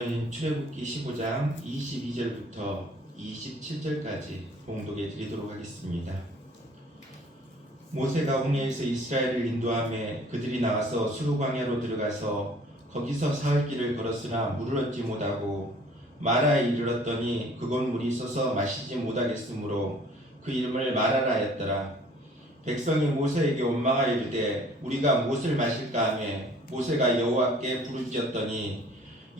출애굽기 15장 22절부터 27절까지 봉독해 드리도록 하겠습니다. 모세가 홍해에서 이스라엘을 인도하며 그들이 나와서 수르 광야로 들어가서 거기서 사흘 길을 걸었으나 물을 얻지 못하고 마라에 이르렀더니 그곳 물이 썩어 마시지 못하겠으므로 그 이름을 마라라 하였더라. 백성이 모세에게 원망하여 이르되 우리가 무엇을 마실까 하며 모세가 여호와께 부르짖었더니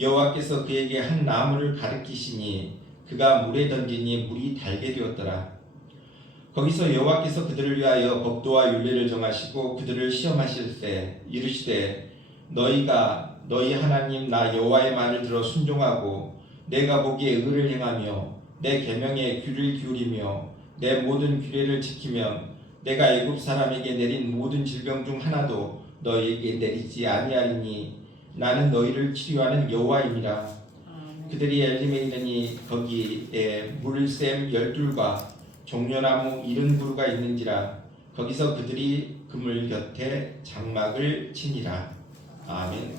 여호와께서 그에게 한 나무를 가리키시니 그가 물에 던지니 물이 달게 되었더라. 거기서 여호와께서 그들을 위하여 법도와 율례를 정하시고 그들을 시험하실때 이르시되 너희가 너희 하나님 나 여호와의 말을 들어 순종하고 내가 보기에 의를 행하며 내 계명에 귀를 기울이며 내 모든 규례를 지키면 내가 애굽 사람에게 내린 모든 질병 중 하나도 너희에게 내리지 아니하리니 나는 너희를 치료하는 여호와임이라. 그들이 엘림에 이르니 거기에 물샘 12과 종려나무 70그루가 있는지라. 거기서 그들이 그물 곁에 장막을 치니라. 아멘.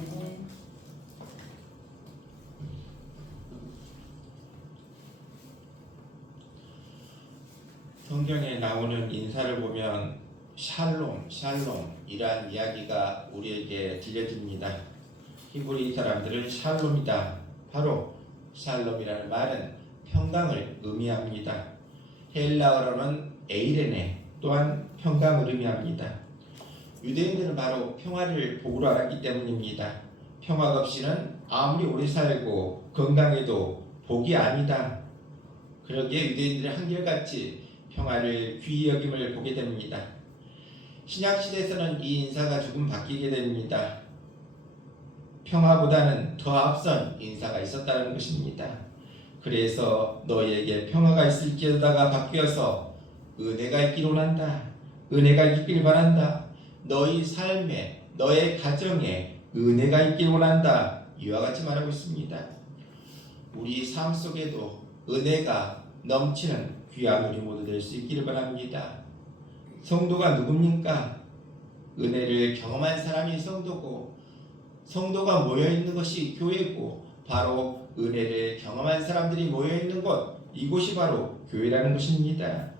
성경에 나오는 인사를 보면 샬롬, 샬롬이란 이야기가 우리에게 들려집니다. 히브리 사람들은 샬롬이다. 바로 샬롬이라는 말은 평강을 의미합니다. 헬라어로는 에이레네 또한 평강을 의미합니다. 유대인들은 바로 평화를 복으로 알았기 때문입니다. 평화가 없이는 아무리 오래 살고 건강해도 복이 아니다. 그러기에 유대인들은 한결같이 평화를 귀히 여김을 보게 됩니다. 신약시대에서는 이 인사가 조금 바뀌게 됩니다. 평화보다는 더 앞선 인사가 있었다는 것입니다. 그래서 너희에게 평화가 있을지어다가 바뀌어서 은혜가 있길 원한다. 은혜가 있길 바란다. 너희 삶에 너의 가정에 은혜가 있길 원한다. 이와 같이 말하고 있습니다. 우리 삶 속에도 은혜가 넘치는 귀한 우리 모두 될 수 있기를 바랍니다. 성도가 누굽니까? 은혜를 경험한 사람이 성도고 성도가 모여있는 것이 교회고 바로 은혜를 경험한 사람들이 모여있는 곳 이곳이 바로 교회라는 것입니다.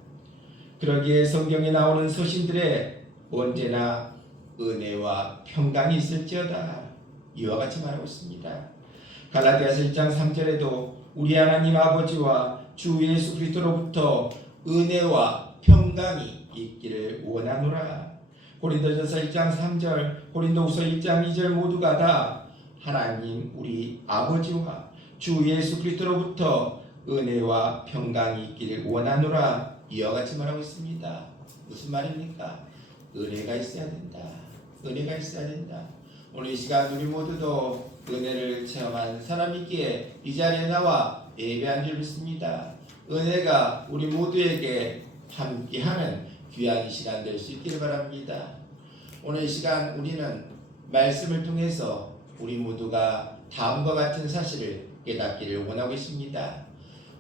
그러기에 성경에 나오는 서신들에 언제나 은혜와 평강이 있을지어다 이와 같이 말하고 있습니다. 갈라디아서 1장 3절에도 우리 하나님 아버지와 주 예수 그리스도로부터 은혜와 평강이 있기를 원하노라. 고린도전서 1장 3절, 고린도후서 1장 2절 모두가 다 하나님 우리 아버지와 주 예수 그리스도로부터 은혜와 평강이 있기를 원하노라 이와 같이 말하고 있습니다. 무슨 말입니까? 은혜가 있어야 된다. 은혜가 있어야 된다. 오늘 이 시간 우리 모두도 은혜를 체험한 사람이기에 이 자리에 나와 예배한 줄 믿습니다. 은혜가 우리 모두에게 함께하는 귀한 시간 될 수 있기를 바랍니다. 오늘 이 시간 우리는 말씀을 통해서 우리 모두가 다음과 같은 사실을 깨닫기를 원하고 있습니다.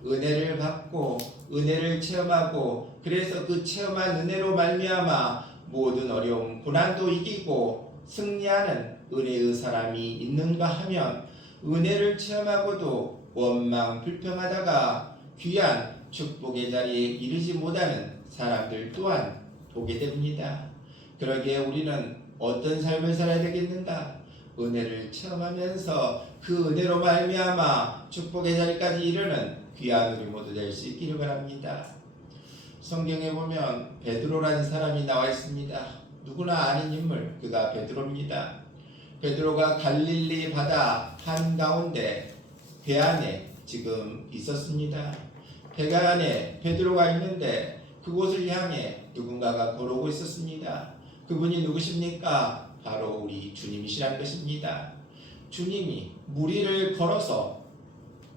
은혜를 받고 은혜를 체험하고 그래서 그 체험한 은혜로 말미암아 모든 어려움 고난도 이기고 승리하는 은혜의 사람이 있는가 하면 은혜를 체험하고도 원망 불평하다가 귀한 축복의 자리에 이르지 못하는 사람들 또한 보게 됩니다. 그러기에 우리는 어떤 삶을 살아야 되겠는가? 은혜를 체험하면서 그 은혜로 말미암아 축복의 자리까지 이르는 귀한 우리 모두 될 수 있기를 바랍니다. 성경에 보면 베드로라는 사람이 나와 있습니다. 누구나 아는 인물, 그가 베드로입니다. 베드로가 갈릴리 바다 한가운데 배 안에 지금 있었습니다. 배가 안에 베드로가 있는데 그곳을 향해 누군가가 걸어오고 있었습니다. 그분이 누구십니까? 바로 우리 주님이시라는 것입니다. 주님이 무리를 걸어서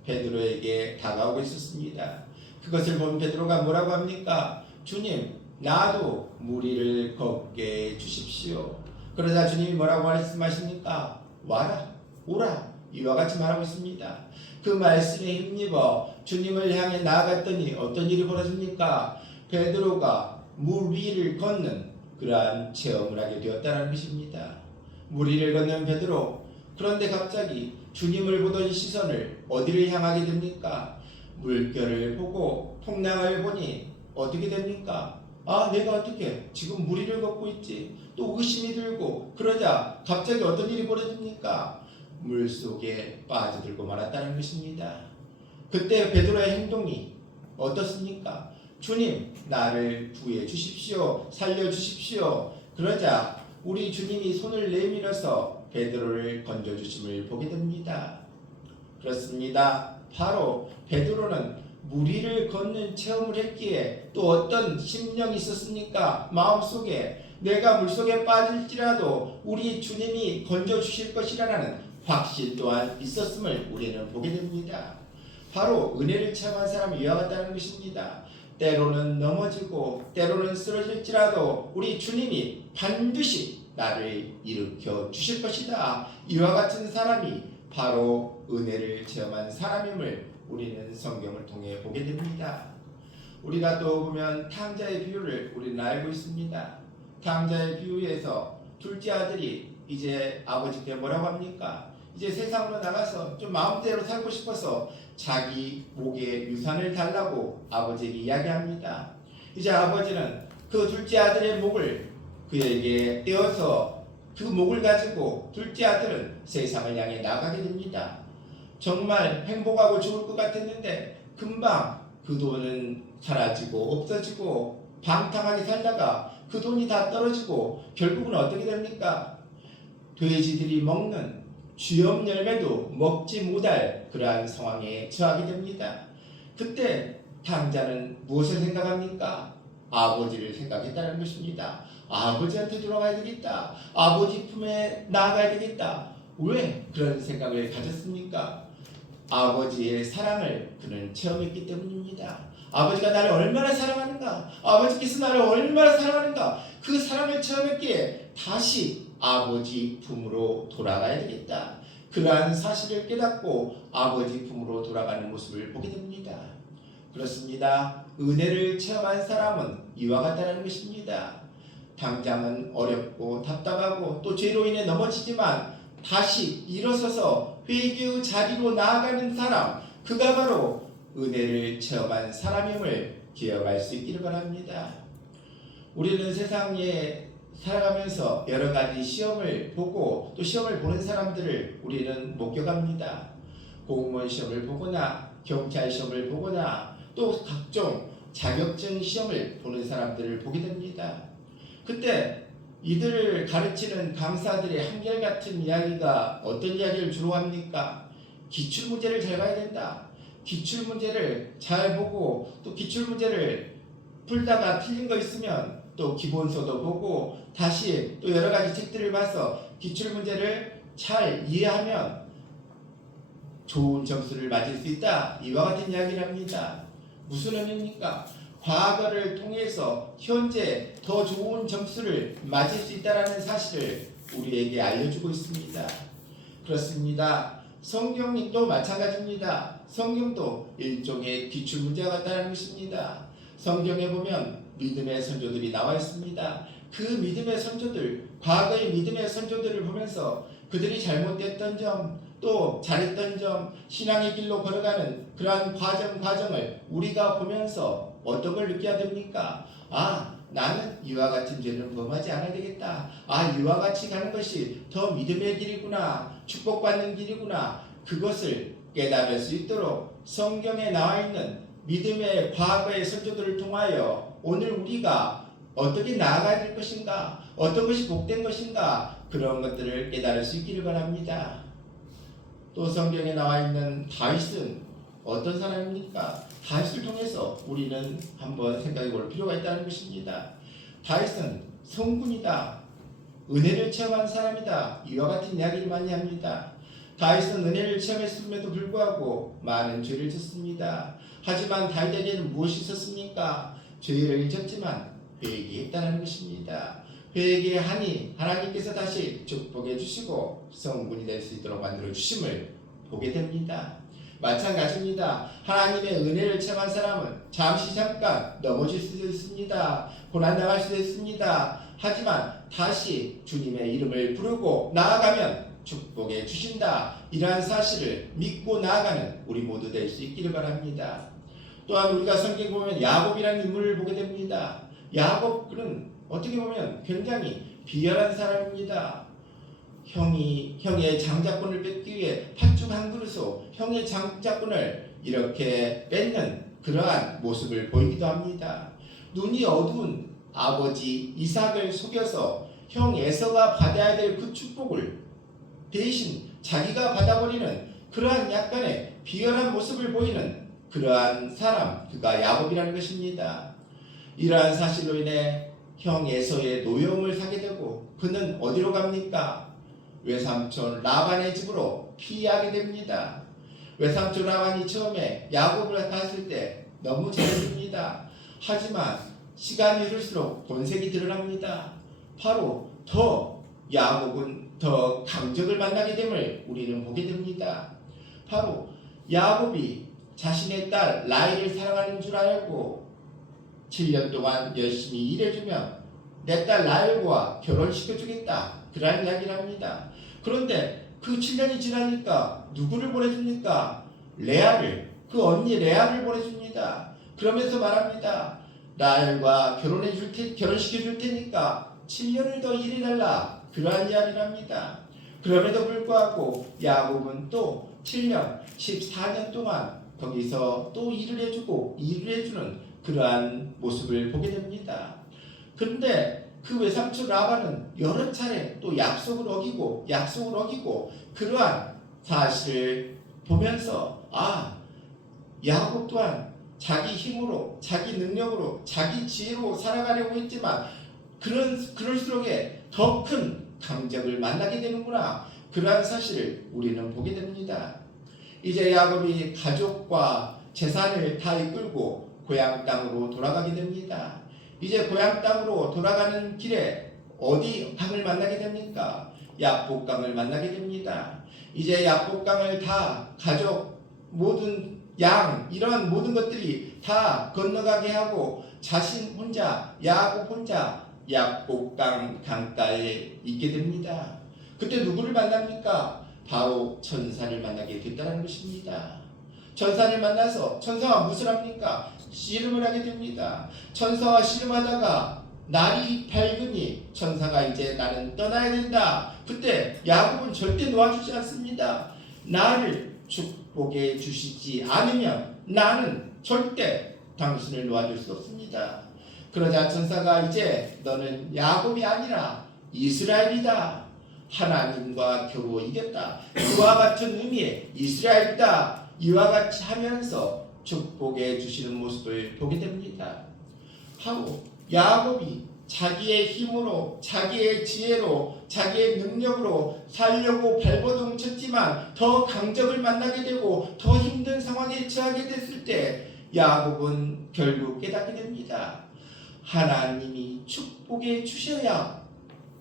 베드로에게 다가오고 있었습니다. 그것을 본 베드로가 뭐라고 합니까? 주님, 나도 무리를 걷게 해주십시오. 그러자 주님이 뭐라고 말씀하십니까? 와라, 오라. 이와 같이 말하고 있습니다. 그 말씀에 힘입어 주님을 향해 나아갔더니 어떤 일이 벌어집니까? 베드로가 물 위를 걷는 그러한 체험을 하게 되었다는 것입니다. 물 위를 걷는 베드로, 그런데 갑자기 주님을 보던 시선을 어디를 향하게 됩니까? 물결을 보고 풍랑을 보니 어떻게 됩니까? 아, 내가 어떻게 지금 무리를 걷고 있지? 또 의심이 들고 그러자 갑자기 어떤 일이 벌어집니까? 물속에 빠져들고 말았다는 것입니다. 그때 베드로의 행동이 어떻습니까? 주님, 나를 구해 주십시오. 살려 주십시오. 그러자 우리 주님이 손을 내밀어서 베드로를 건져 주심을 보게 됩니다. 그렇습니다. 바로 베드로는 무리를 걷는 체험을 했기에 또 어떤 심령이 있었습니까? 마음속에 내가 물속에 빠질지라도 우리 주님이 건져 주실 것이라는 확신 또한 있었음을 우리는 보게 됩니다. 바로 은혜를 체험한 사람이 이와 같다는 것입니다. 때로는 넘어지고 때로는 쓰러질지라도 우리 주님이 반드시 나를 일으켜 주실 것이다. 이와 같은 사람이 바로 은혜를 체험한 사람임을 우리는 성경을 통해 보게 됩니다. 우리가 또 보면 탕자의 비유를 우리는 알고 있습니다. 탕자의 비유에서 둘째 아들이 이제 아버지께 뭐라고 합니까? 이제 세상으로 나가서 좀 마음대로 살고 싶어서 자기 목에 유산을 달라고 아버지에게 이야기합니다. 이제 아버지는 그 둘째 아들의 목을 그에게 떼어서 그 목을 가지고 둘째 아들은 세상을 향해 나가게 됩니다. 정말 행복하고 좋을 것 같았는데 금방 그 돈은 사라지고 없어지고 방탕하게 살다가 그 돈이 다 떨어지고 결국은 어떻게 됩니까? 돼지들이 먹는 쥐염 열매도 먹지 못할 그러한 상황에 처하게 됩니다. 그때 탕자는 무엇을 생각합니까? 아버지를 생각했다는 것입니다. 아버지한테 돌아가야 되겠다. 아버지 품에 나아가야 되겠다. 왜 그런 생각을 가졌습니까? 아버지의 사랑을 그는 체험했기 때문입니다. 아버지가 나를 얼마나 사랑하는가, 아버지께서 나를 얼마나 사랑하는가, 그 사랑을 체험했기에 다시 아버지 품으로 돌아가야 되겠다. 그러한 사실을 깨닫고 아버지 품으로 돌아가는 모습을 보게 됩니다. 그렇습니다. 은혜를 체험한 사람은 이와 같다는 것입니다. 당장은 어렵고 답답하고 또 죄로 인해 넘어지지만 다시 일어서서 회개의 자리로 나아가는 사람, 그가 바로 은혜를 체험한 사람임을 기억할 수 있기를 바랍니다. 우리는 세상에 살아가면서 여러 가지 시험을 보고 또 시험을 보는 사람들을 우리는 목격합니다. 공무원 시험을 보거나 경찰 시험을 보거나 또 각종 자격증 시험을 보는 사람들을 보게 됩니다. 그때 이들을 가르치는 강사들의 한결같은 이야기가 어떤 이야기를 주로 합니까? 기출문제를 잘 봐야 된다. 기출문제를 잘 보고 또 기출문제를 풀다가 틀린 거 있으면 또 기본서도 보고 다시 또 여러 가지 책들을 봐서 기출문제를 잘 이해하면 좋은 점수를 맞을 수 있다. 이와 같은 이야기를 합니다. 무슨 의미입니까? 과거를 통해서 현재 더 좋은 점수를 맞을 수 있다는 사실을 우리에게 알려주고 있습니다. 그렇습니다. 성경도 마찬가지입니다. 성경도 일종의 기출문제와 같다는 것입니다. 성경에 보면 믿음의 선조들이 나와 있습니다. 그 믿음의 선조들, 과거의 믿음의 선조들을 보면서 그들이 잘못됐던 점, 또 잘했던 점, 신앙의 길로 걸어가는 그러한 과정을 우리가 보면서 어떤 걸 느껴야 됩니까? 아, 나는 이와 같은 죄는 범하지 않아야 되겠다. 아, 이와 같이 가는 것이 더 믿음의 길이구나. 축복받는 길이구나. 그것을 깨달을 수 있도록 성경에 나와 있는 믿음의 과거의 선조들을 통하여 오늘 우리가 어떻게 나아가야 될 것인가, 어떤 것이 복된 것인가, 그런 것들을 깨달을 수 있기를 바랍니다. 또 성경에 나와 있는 다윗은 어떤 사람입니까? 다윗을 통해서 우리는 한번 생각해 볼 필요가 있다는 것입니다. 다윗은 성군이다. 은혜를 체험한 사람이다. 이와 같은 이야기를 많이 합니다. 다윗은 은혜를 체험했음에도 불구하고 많은 죄를 졌습니다. 하지만 다윗에게는 무엇이 있었습니까? 죄를 졌지만 회개했다는 것입니다. 회개하니 하나님께서 다시 축복해 주시고 성군이 될 수 있도록 만들어 주심을 보게 됩니다. 마찬가지입니다. 하나님의 은혜를 체험한 사람은 잠깐 넘어질 수도 있습니다. 고난당할 수도 있습니다. 하지만 다시 주님의 이름을 부르고 나아가면 축복해 주신다. 이러한 사실을 믿고 나아가는 우리 모두 될 수 있기를 바랍니다. 또한 우리가 성경 보면 야곱이라는 인물을 보게 됩니다. 야곱은 어떻게 보면 굉장히 비열한 사람입니다. 형의 장자권을 뺏기 위해 팥죽 한 그릇으로 형의 장자권을 이렇게 뺏는 그러한 모습을 보이기도 합니다. 눈이 어두운 아버지 이삭을 속여서 형 에서가 받아야 될 그 축복을 대신 자기가 받아버리는 그러한 약간의 비열한 모습을 보이는 그러한 사람, 그가 야곱이라는 것입니다. 이러한 사실로 인해 형 에서의 노여움을 사게 되고 그는 어디로 갑니까? 외삼촌 라반의 집으로 피하게 됩니다. 외삼촌 라반이 처음에 야곱을 봤을 때 너무 잘해줍니다. 하지만 시간이 흐를수록 본색이 드러납니다. 바로 더 야곱은 더 강적을 만나게 됨을 우리는 보게 됩니다. 바로 야곱이 자신의 딸 라헬을 사랑하는 줄 알고 7년 동안 열심히 일해주면 내 딸 라헬과 결혼시켜주겠다, 그런 이야기를 합니다. 그런데 그 7년이 지나니까 누구를 보내줍니까? 레아를, 그 언니 레아를 보내줍니다. 그러면서 말합니다. 라헬과 결혼시켜줄 테니까 7년을 더 일해달라, 그러한 이야기를 합니다. 그럼에도 불구하고 야곱은 또 7년, 14년 동안 거기서 또 일을 해주는 그러한 모습을 보게 됩니다. 그런데 그 외삼촌 라반은 여러 차례 또 약속을 어기고 그러한 사실을 보면서 야곱 또한 자기 힘으로, 자기 능력으로, 자기 지혜로 살아가려고 했지만 그럴수록에 더 큰 강적을 만나게 되는구나, 그러한 사실을 우리는 보게 됩니다. 이제 야곱이 가족과 재산을 다 이끌고 고향 땅으로 돌아가게 됩니다. 이제 고향 땅으로 돌아가는 길에 어디 강을 만나게 됩니까? 야복강을 만나게 됩니다. 이제 야복강을 다 가족, 모든 양, 이러한 모든 것들이 다 건너가게 하고 자신 혼자, 야곱 혼자 야복강 강가에 있게 됩니다. 그때 누구를 만납니까? 바로 천사를 만나게 됐다는 것입니다. 천사를 만나서 천사와 무엇을 합니까? 씨름을 하게 됩니다. 천사와 씨름하다가 날이 밝으니 천사가 이제 나는 떠나야 된다. 그때 야곱은 절대 놓아주지 않습니다. 나를 축복해 주시지 않으면 나는 절대 당신을 놓아줄 수 없습니다. 그러자 천사가 이제 너는 야곱이 아니라 이스라엘이다. 하나님과 겨우 이겼다. 그와 같은 의미의 이스라엘이다. 이와 같이 하면서 축복해 주시는 모습을 보게 됩니다. 바로 야곱이 자기의 힘으로, 자기의 지혜로, 자기의 능력으로 살려고 발버둥 쳤지만 더 강적을 만나게 되고 더 힘든 상황에 처하게 됐을 때 야곱은 결국 깨닫게 됩니다. 하나님이 축복해 주셔야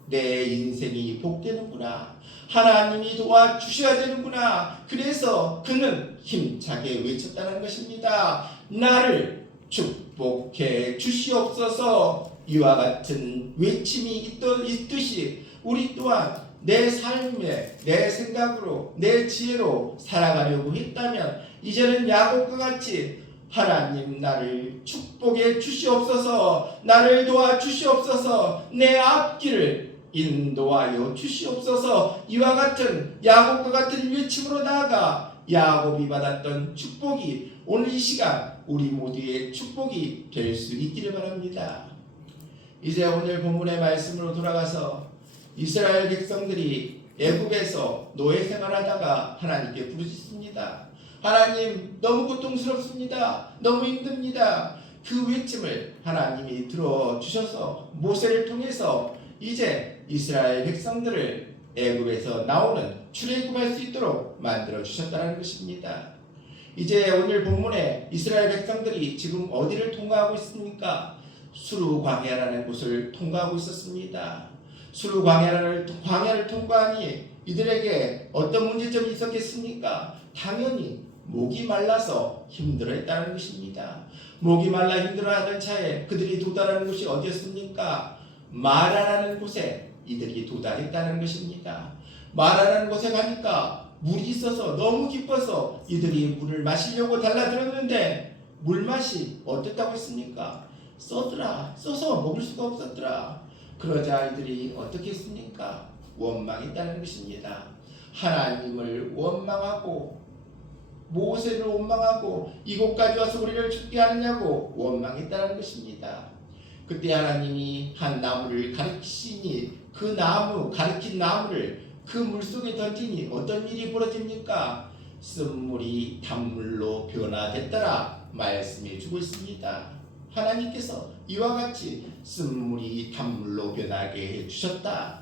내 인생이 복되는구나. 하나님이 도와주셔야 되는구나. 그래서 그는 힘차게 외쳤다는 것입니다. 나를 축복해 주시옵소서. 이와 같은 외침이 있듯이 우리 또한 내 삶에, 내 생각으로, 내 지혜로 살아가려고 했다면 이제는 야곱과 같이 하나님 나를 축복해 주시옵소서, 나를 도와주시옵소서, 내 앞길을 인도하여 주시옵소서. 이와 같은 야곱과 같은 외침으로 나아가 야곱이 받았던 축복이 오늘 이 시간 우리 모두의 축복이 될 수 있기를 바랍니다. 이제 오늘 본문의 말씀으로 돌아가서 이스라엘 백성들이 애굽에서 노예 생활하다가 하나님께 부르짖습니다. 하나님, 너무 고통스럽습니다. 너무 힘듭니다. 그 외침을 하나님이 들어주셔서 모세를 통해서 이제 이스라엘 백성들을 애굽에서 나오는 출애굽할 수 있도록 만들어 주셨다는 것입니다. 이제 오늘 본문에 이스라엘 백성들이 지금 어디를 통과하고 있습니까? 수르 광야라는 곳을 통과하고 있었습니다. 수르 광야를 통과하니 이들에게 어떤 문제점이 있었겠습니까? 당연히 목이 말라서 힘들어했다는 것입니다. 목이 말라 힘들어하던 차에 그들이 도달하는 곳이 어디였습니까? 마라라는 곳에 이들이 도달했다는 것입니다. 마라라는 곳에 가니까 물이 있어서 너무 기뻐서 이들이 물을 마시려고 달라들었는데 물맛이 어땠다고 했습니까? 써서 먹을 수가 없었더라. 그러자 이들이 어떻게 했습니까? 원망했다는 것입니다. 하나님을 원망하고 모세를 원망하고 이곳까지 와서 우리를 죽게 하느냐고 원망했다는 것입니다. 그때 하나님이 한 나무를 가리키시니 그 나무 가리킨 나무를 그 물속에 던지니 어떤 일이 벌어집니까? 쓴물이 단물로 변화됐더라 말씀해 주고 있습니다. 하나님께서 이와 같이 쓴물이 단물로 변하게 해주셨다.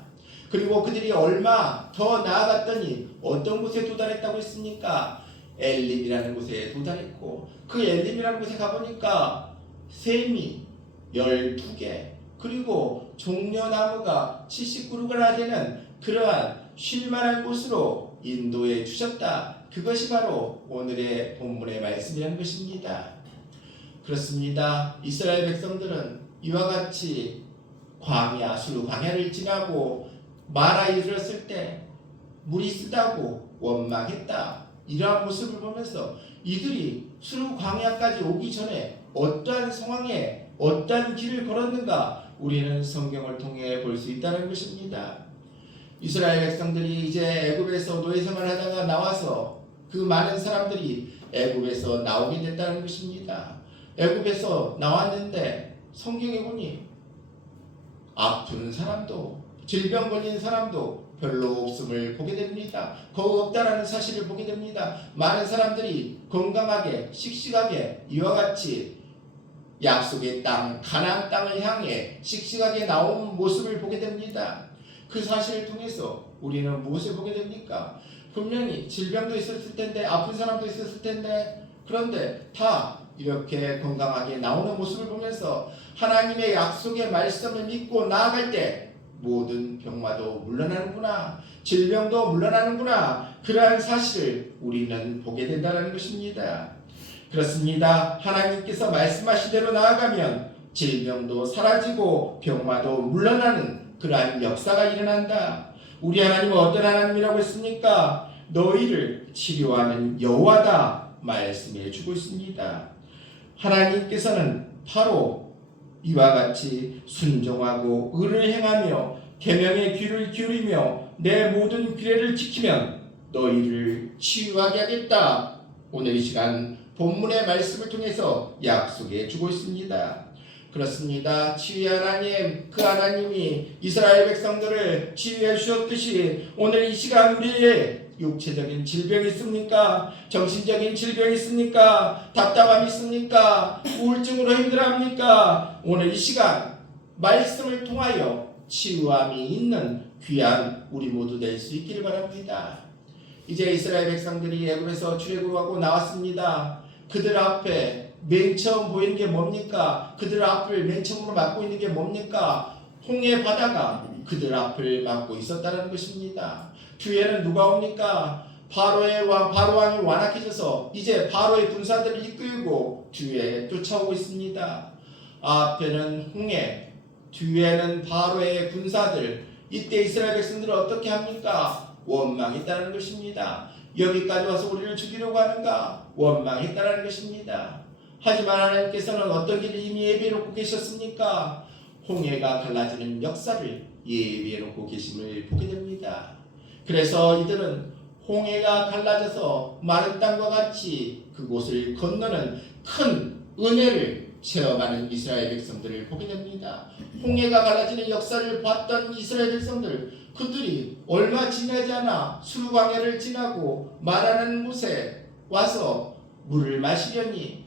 그리고 그들이 얼마 더 나아갔더니 어떤 곳에 도달했다고 했습니까? 엘림이라는 곳에 도달했고 그 엘림이라는 곳에 가보니까 샘이 12개 그리고 종려나무가 70그루가 되는 그러한 쉴만한 곳으로 인도해 주셨다. 그것이 바로 오늘의 본문의 말씀이라는 것입니다. 그렇습니다. 이스라엘 백성들은 이와 같이 광야, 수르 광야를 지나고 마라에 이르렀을 때 물이 쓰다고 원망했다. 이러한 모습을 보면서 이들이 수르 광야까지 오기 전에 어떠한 상황에 어떠한 길을 걸었는가 우리는 성경을 통해 볼 수 있다는 것입니다. 이스라엘 백성들이 이제 애굽에서 노예 생활하다가 나와서 그 많은 사람들이 애굽에서 나오게 됐다는 것입니다. 애굽에서 나왔는데 성경에 보니 아픈 사람도 질병 걸린 사람도 별로 없음을 보게 됩니다. 거의 없다라는 사실을 보게 됩니다. 많은 사람들이 건강하게 씩씩하게 이와 같이 약속의 땅 가나안 땅을 향해 씩씩하게 나온 모습을 보게 됩니다. 그 사실을 통해서 우리는 무엇을 보게 됩니까? 분명히 질병도 있었을 텐데 아픈 사람도 있었을 텐데 그런데 다 이렇게 건강하게 나오는 모습을 보면서 하나님의 약속의 말씀을 믿고 나아갈 때 모든 병마도 물러나는구나, 질병도 물러나는구나, 그러한 사실을 우리는 보게 된다는 것입니다. 그렇습니다. 하나님께서 말씀하신 대로 나아가면 질병도 사라지고 병마도 물러나는 그러한 역사가 일어난다. 우리 하나님은 어떤 하나님이라고 했습니까? 너희를 치료하는 여호와다 말씀해 주고 있습니다. 하나님께서는 바로 이와 같이 순종하고 의를 행하며 계명의 귀를 기울이며 내 모든 규례를 지키면 너희를 치유하게 하겠다. 오늘 이 시간 본문의 말씀을 통해서 약속해 주고 있습니다. 그렇습니다. 치유의 하나님, 그 하나님이 이스라엘 백성들을 치유해 주셨듯이 오늘 이 시간 우리의 육체적인 질병이 있습니까? 정신적인 질병이 있습니까? 답답함이 있습니까? 우울증으로 힘들어합니까? 오늘 이 시간 말씀을 통하여 치유함이 있는 귀한 우리 모두 될 수 있기를 바랍니다. 이제 이스라엘 백성들이 애굽에서 출애굽하고 나왔습니다. 그들 앞에 맨 처음 보이는 게 뭡니까? 그들 앞을 맨 처음으로 막고 있는 게 뭡니까? 홍해 바다가 그들 앞을 막고 있었다는 것입니다. 뒤에는 누가 옵니까? 바로 왕이 완악해져서 이제 바로의 군사들을 이끌고 뒤에 쫓아오고 있습니다. 앞에는 홍해, 뒤에는 바로의 군사들. 이때 이스라엘 백성들은 어떻게 합니까? 원망했다는 것입니다. 여기까지 와서 우리를 죽이려고 하는가? 원망했다는 것입니다. 하지만 하나님께서는 어떤 길을 이미 예비해 놓고 계셨습니까? 홍해가 갈라지는 역사를 예비해 놓고 계심을 보게 됩니다. 그래서 이들은 홍해가 갈라져서 마른 땅과 같이 그곳을 건너는 큰 은혜를 체험하는 이스라엘 백성들을 보게 됩니다. 홍해가 갈라지는 역사를 봤던 이스라엘 백성들, 그들이 얼마 지나지 않아 수르광야를 지나고 마라는 곳에 와서 물을 마시려니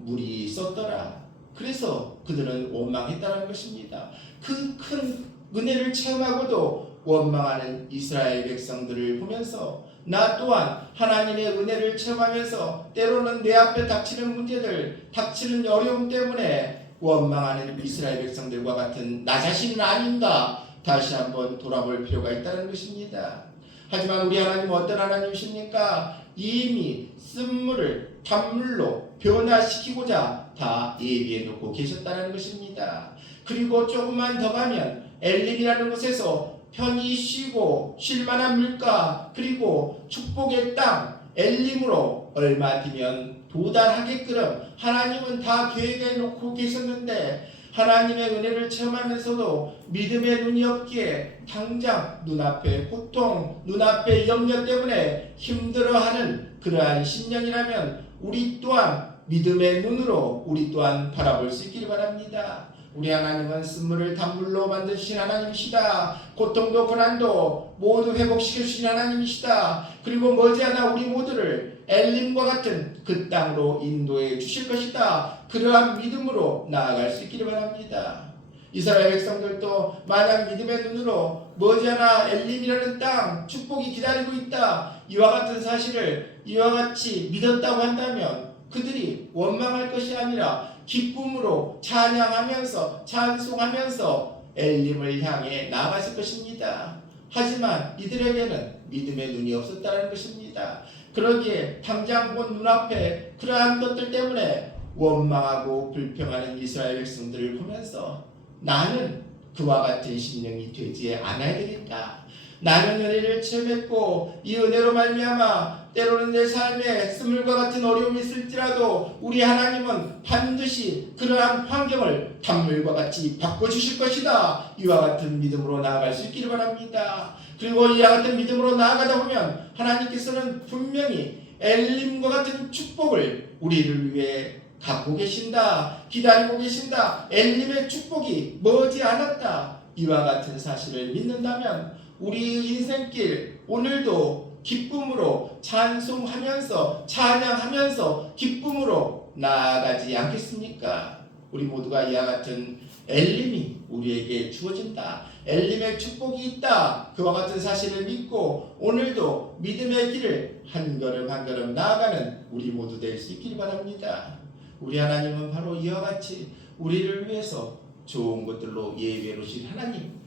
물이 썼더라. 그래서 그들은 원망했다는 것입니다. 그 큰 은혜를 체험하고도 원망하는 이스라엘 백성들을 보면서 나 또한 하나님의 은혜를 체험하면서 때로는 내 앞에 닥치는 문제들, 닥치는 어려움 때문에 원망하는 이스라엘 백성들과 같은 나 자신은 아닌가 다시 한번 돌아볼 필요가 있다는 것입니다. 하지만 우리 하나님은 어떤 하나님이십니까? 이미 쓴물을 단물로 변화시키고자 다 예비해 놓고 계셨다는 것입니다. 그리고 조금만 더 가면 엘림이라는 곳에서 편히 쉬고 쉴만한 물가 그리고 축복의 땅 엘림으로 얼마 뒤면 도달하게끔 하나님은 다 계획해 놓고 계셨는데 하나님의 은혜를 체험하면서도 믿음의 눈이 없기에 당장 눈앞의 고통, 눈앞의 염려 때문에 힘들어하는 그러한 심령이라면 우리 또한 믿음의 눈으로 우리 또한 바라볼 수 있기를 바랍니다. 우리 하나님은 쓴물을 단물로 만드신 하나님이시다. 고통도 고난도 모두 회복시켜 주신 하나님이시다. 그리고 머지않아 우리 모두를 엘림과 같은 그 땅으로 인도해 주실 것이다. 그러한 믿음으로 나아갈 수 있기를 바랍니다. 이스라엘 백성들도 만약 믿음의 눈으로 머지않아 엘림이라는 땅 축복이 기다리고 있다. 이와 같은 사실을 이와 같이 믿었다고 한다면 그들이 원망할 것이 아니라 기쁨으로 찬양하면서 찬송하면서 엘림을 향해 나아갔을 것입니다. 하지만 이들에게는 믿음의 눈이 없었다는 것입니다. 그러기에 당장 본 눈앞에 그러한 것들 때문에 원망하고 불평하는 이스라엘 백성들을 보면서 나는 그와 같은 심령이 되지 않아야 되겠다. 나는 은혜를 체험했고 이 은혜로 말미암아 때로는 내 삶에 스물과 같은 어려움이 있을지라도 우리 하나님은 반드시 그러한 환경을 단물과 같이 바꿔주실 것이다. 이와 같은 믿음으로 나아갈 수 있기를 바랍니다. 그리고 이와 같은 믿음으로 나아가다 보면 하나님께서는 분명히 엘림과 같은 축복을 우리를 위해 갖고 계신다. 기다리고 계신다. 엘림의 축복이 머지않았다. 이와 같은 사실을 믿는다면 우리 인생길 오늘도 기쁨으로 찬송하면서 찬양하면서 기쁨으로 나아가지 않겠습니까? 우리 모두가 이와 같은 엘림이 우리에게 주어진다. 엘림의 축복이 있다. 그와 같은 사실을 믿고 오늘도 믿음의 길을 한 걸음 한 걸음 나아가는 우리 모두 될 수 있길 바랍니다. 우리 하나님은 바로 이와 같이 우리를 위해서 좋은 것들로 예비해 놓으신 하나님,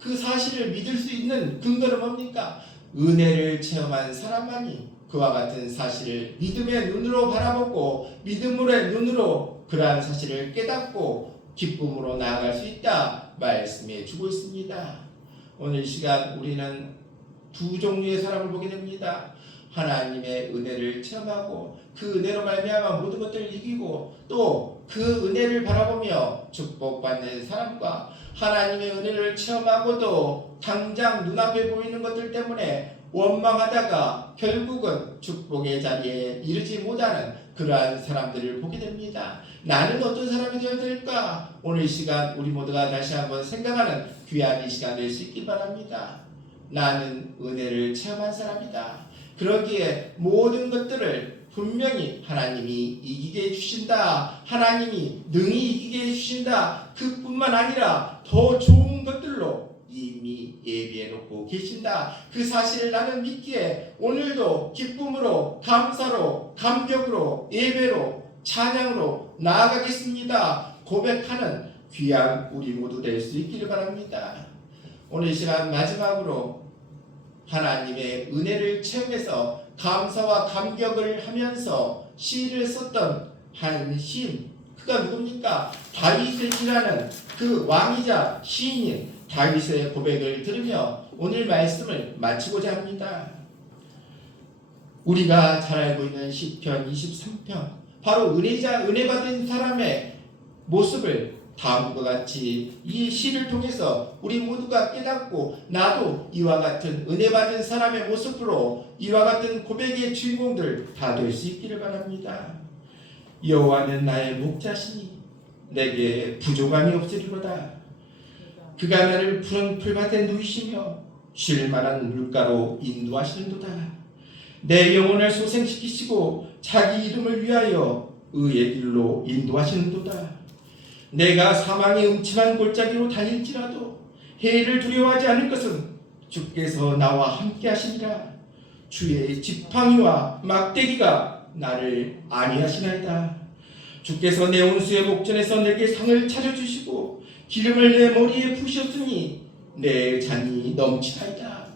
그 사실을 믿을 수 있는 근거는 뭡니까? 은혜를 체험한 사람만이 그와 같은 사실을 믿음의 눈으로 바라보고 믿음의 눈으로 그러한 사실을 깨닫고 기쁨으로 나아갈 수 있다 말씀해 주고 있습니다. 오늘 시간 우리는 두 종류의 사람을 보게 됩니다. 하나님의 은혜를 체험하고 그 은혜로 말미암아 모든 것들을 이기고 또 그 은혜를 바라보며 축복받는 사람과 하나님의 은혜를 체험하고도 당장 눈앞에 보이는 것들 때문에 원망하다가 결국은 축복의 자리에 이르지 못하는 그러한 사람들을 보게 됩니다. 나는 어떤 사람이 되어야 될까? 오늘 시간 우리 모두가 다시 한번 생각하는 귀한 이 시간 될 수 있길 바랍니다. 나는 은혜를 체험한 사람이다. 그러기에 모든 것들을 분명히 하나님이 이기게 해주신다. 하나님이 능히 이기게 해주신다. 그뿐만 아니라 더 좋은 것들로 이미 예비해 놓고 계신다. 그 사실을 나는 믿기에 오늘도 기쁨으로 감사로 감격으로 예배로 찬양으로 나아가겠습니다. 고백하는 귀한 우리 모두 될 수 있기를 바랍니다. 오늘 시간 마지막으로 하나님의 은혜를 체험해서 감사와 감격을 하면서 시를 썼던 한 시인, 그가 누굽니까? 다윗이라는 그 왕이자 시인인 다윗의 고백을 들으며 오늘 말씀을 마치고자 합니다. 우리가 잘 알고 있는 시편 23편, 바로 은혜 받은 사람의 모습을 다음과 같이 이 시를 통해서 우리 모두가 깨닫고 나도 이와 같은 은혜 받은 사람의 모습으로 이와 같은 고백의 주인공들 다 될 수 있기를 바랍니다. 여호와는 나의 목자시니 내게 부족함이 없으리로다. 그가 나를 푸른 풀밭에 누이시며 쉴 만한 물가로 인도하시는도다. 내 영혼을 소생시키시고 자기 이름을 위하여 의의 길로 인도하시는도다. 내가 사망의 음침한 골짜기로 다닐지라도 해를 두려워하지 않을 것은 주께서 나와 함께 하시니라. 주의 지팡이와 막대기가 나를 안위하시나이다. 주께서 내 온수의 목전에서 내게 상을 차려주시고 기름을 내 머리에 부으셨으니 내 잔이 넘치나이다.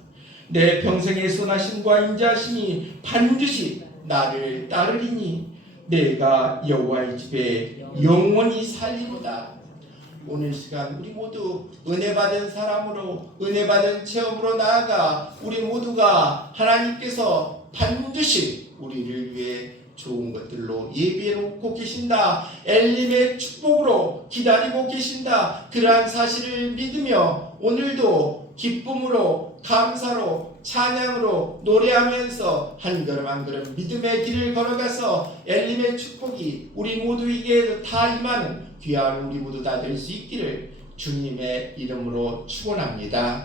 내 평생의 선하심과 인자하심이 반드시 나를 따르리니 내가 여호와의 집에 영원히 살리로다. 오늘 시간 우리 모두 은혜 받은 사람으로 은혜 받은 체험으로 나아가 우리 모두가 하나님께서 반드시 우리를 위해 좋은 것들로 예비해 놓고 계신다. 엘림의 축복으로 기다리고 계신다. 그러한 사실을 믿으며 오늘도 기쁨으로 감사로 찬양으로 노래하면서 한 걸음 한 걸음 믿음의 길을 걸어가서 엘림의 축복이 우리 모두에게 다 임하는 귀한 우리 모두 다 될 수 있기를 주님의 이름으로 축원합니다.